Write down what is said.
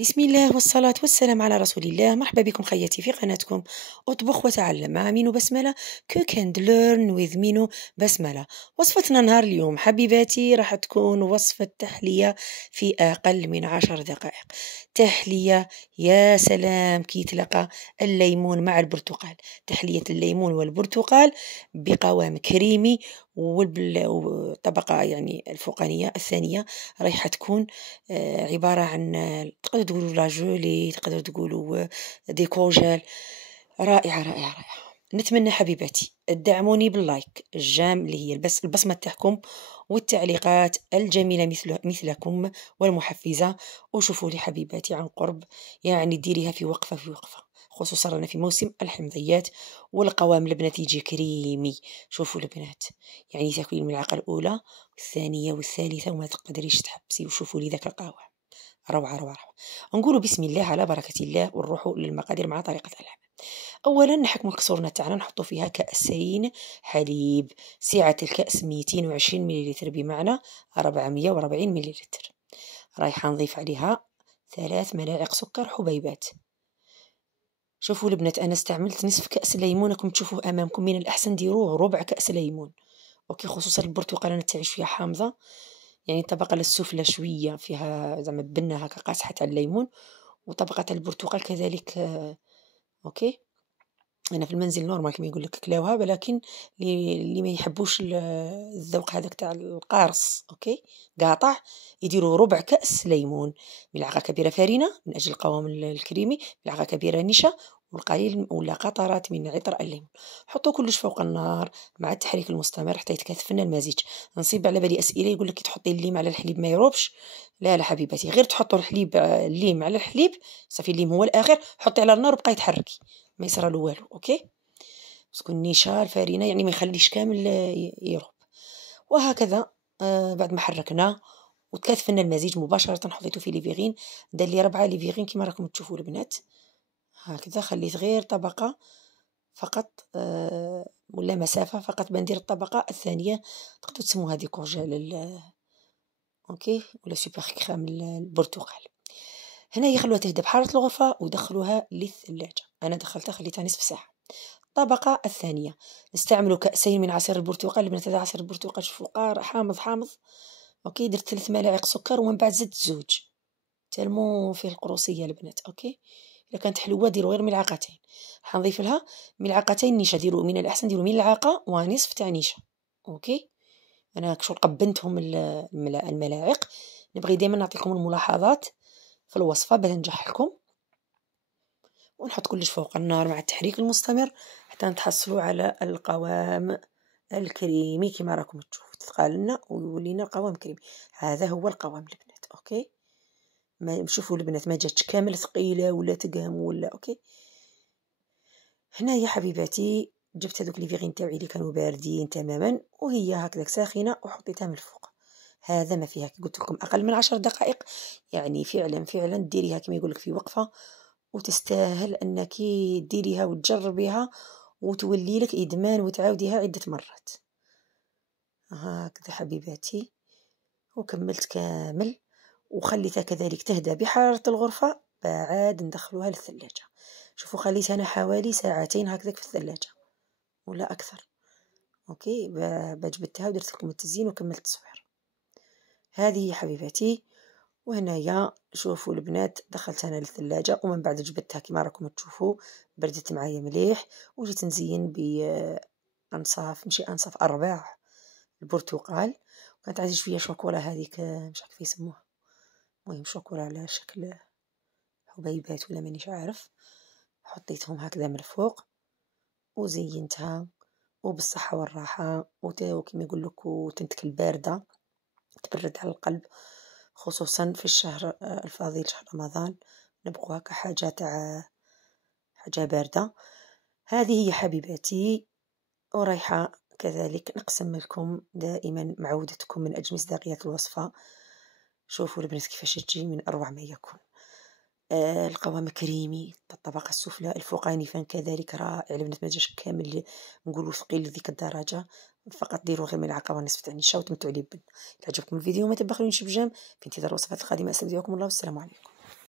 بسم الله والصلاة والسلام على رسول الله. مرحبا بكم خياتي في قناتكم أطبخ وتعلم مع مينو بسملة. cook and learn with مينو بسملة. وصفتنا نهار اليوم حبيباتي راح تكون وصفة تحلية في أقل من 10 دقائق. تحلية يا سلام كي يتلقى الليمون مع البرتقال، تحلية الليمون والبرتقال بقوام كريمي، والطبقة يعني الفوقانية الثانية رايحة تكون عبارة عن تقدروا تقولوا لا جولي، تقدروا تقولوا دي كونجيل. رائعة رائعة رائعة. نتمنى حبيباتي تدعموني باللايك الجام اللي هي البصمة تاعكم والتعليقات الجميلة مثلكم والمحفزة. وشوفوا لي حبيباتي عن قرب، يعني ديريها في وقفة خصوصا رانا في موسم الحمضيات والقوام البنات يجي كريمي. شوفوا البنات، يعني تاكلي الملعقة الأولى والثانية والثالثة وما تقدريش تحبسي. وشوفوا لي ذاك القوام روعة روعة روعة. نقولوا بسم الله على بركة الله ونروحوا للمقادير مع طريقة العمل. أولا نحكموا الكسورنة تاعنا، نحطوا فيها كأسين حليب، سعة الكأس 220 مليلتر بمعنى 440 مليلتر. رايحة نضيف عليها 3 ملاعق سكر حبيبات. شوفوا البنات أنا استعملت نصف كأس ليمون، راكم تشوفوه أمامكم، من الأحسن ديروه ربع كأس ليمون. أوكي، خصوصا البرتقال أنا تاعي شوية حامضة، يعني الطبقة السفلى شوية فيها زعما بنة هكا قاصحة تاع الليمون، وطبقة البرتقال كذلك. أوكي، أنا في المنزل نورمال كما يقول لك كلاوها، ولكن اللي ما يحبوش الذوق هذاك تاع القارص أوكي قاطع يديروا ربع كأس ليمون، ملعقة كبيرة فرينة من أجل القوام الكريمي، ملعقة كبيرة نشا، والقليل ولا قطرات من عطر الليمون. حطوا كلش فوق النار مع التحريك المستمر حتى يتكاثف لنا المزيج. نصيب على بالي أسئلة يقول لك تحطي الليم على الحليب ما يروبش. لا لا حبيباتي، غير تحطوا الليم على الحليب صافي، الليم هو الآخر، حطي على النار وبقاي تحركي ما يصرالو والو. اوكي، باسكو النشا الفرينه يعني ما يخليش كامل يروب. وهكذا بعد ما حركنا وتكاثفنا المزيج مباشره حطيته في ليفيغين. دار لي 4 ليفيغين كما راكم تشوفوا البنات. هكذا خليت غير طبقه فقط، ولا مسافه فقط بندير الطبقه الثانيه، تقدروا تسموها دي كونجيل اوكي ولا سوبر كريم البرتقال. هنا يخلوها تهدى بحرارة الغرفة ودخلوها للثلاجة. أنا دخلتها خليتها نصف ساعة. الطبقة الثانية نستعمل كأسين من عصير البرتقال. البنات هذا عصير البرتقال شوفوا قار حامض حامض. أوكي، درت 3 ملاعق سكر ومن بعد زدت زوج، تالمو فيه القروصية البنات. أوكي، إذا كانت حلوة ديروا غير ملعقتين. راح نضيف لها ملعقتين نشا، ديروا من الأحسن ديروا ملعقة ونصف تاع نشا. أوكي، أنا كشغل قبنتهم الملاعق. نبغي دائما نعطيكم الملاحظات في الوصفة باش ننجح لكم. ونحط كلش فوق النار مع التحريك المستمر حتى نتحصلوا على القوام الكريمي كما راكم تشوفوا. تثقل لنا ويولي لنا القوام كريمي. هذا هو القوام البنات. اوكي، ما شوفوا البنات ما جاتش كامل ثقيله ولا تقهم ولا. اوكي، هنا يا حبيباتي جبت هذوك لي فيغين تاعي اللي كانوا باردين تماما وهي هكذاك ساخنه وحطيتها من الفوق. هذا ما فيها قلت لكم اقل من 10 دقائق، يعني فعلا فعلا ديريها كما يقول لك في وقفه، وتستاهل انك ديريها وتجربيها وتولي لك ادمان وتعاوديها عده مرات. هكذا حبيباتي، وكملت كامل وخليتها كذلك تهدى بحرارة الغرفة بعد ندخلوها للثلاجة. شوفوا خليتها انا حوالي ساعتين هكذاك في الثلاجة ولا اكثر. اوكي، جبدتها ودرت لكم التزيين وكملت التصوير. هذه يا حبيباتي، وهنايا شوفوا البنات دخلت انا للثلاجه ومن بعد جبدتها كما راكم تشوفوا، بردت معايا مليح. وجيت نزين بانصاف ماشي انصاف ارباع البرتقال. وكانت عندي شويه شوكولا هذيك مش عارفه يسموها، المهم شوكولا على شكل حبيبات ولا مانيش عارف. حطيتهم هكذا من الفوق وزينتها وبالصحه والراحه. وكما يقول لك وتنتك البارده تبرد على القلب، خصوصا في الشهر الفضيل شهر رمضان نبغوا هكا حاجة تاع حاجة باردة. هذه هي حبيباتي، ورايحة كذلك نقسم لكم دائما معودتكم من أجل مصداقية الوصفة. شوفوا البنات كيفاش تجي من أروع ما يكون. القوام كريمي، الطبقة السفلى الفوقاني فان كذلك رائع البنات، ما جاش كامل نقولوا ثقيل لذيك الدرجة. فقط ديروا غير ملعقة ونصف تاع نشا وتمتعوا لي بن. عجبكم الفيديو ما تبخلونيش بجام. في انتظار الوصفات القادمة. استودعكم الله والسلام عليكم.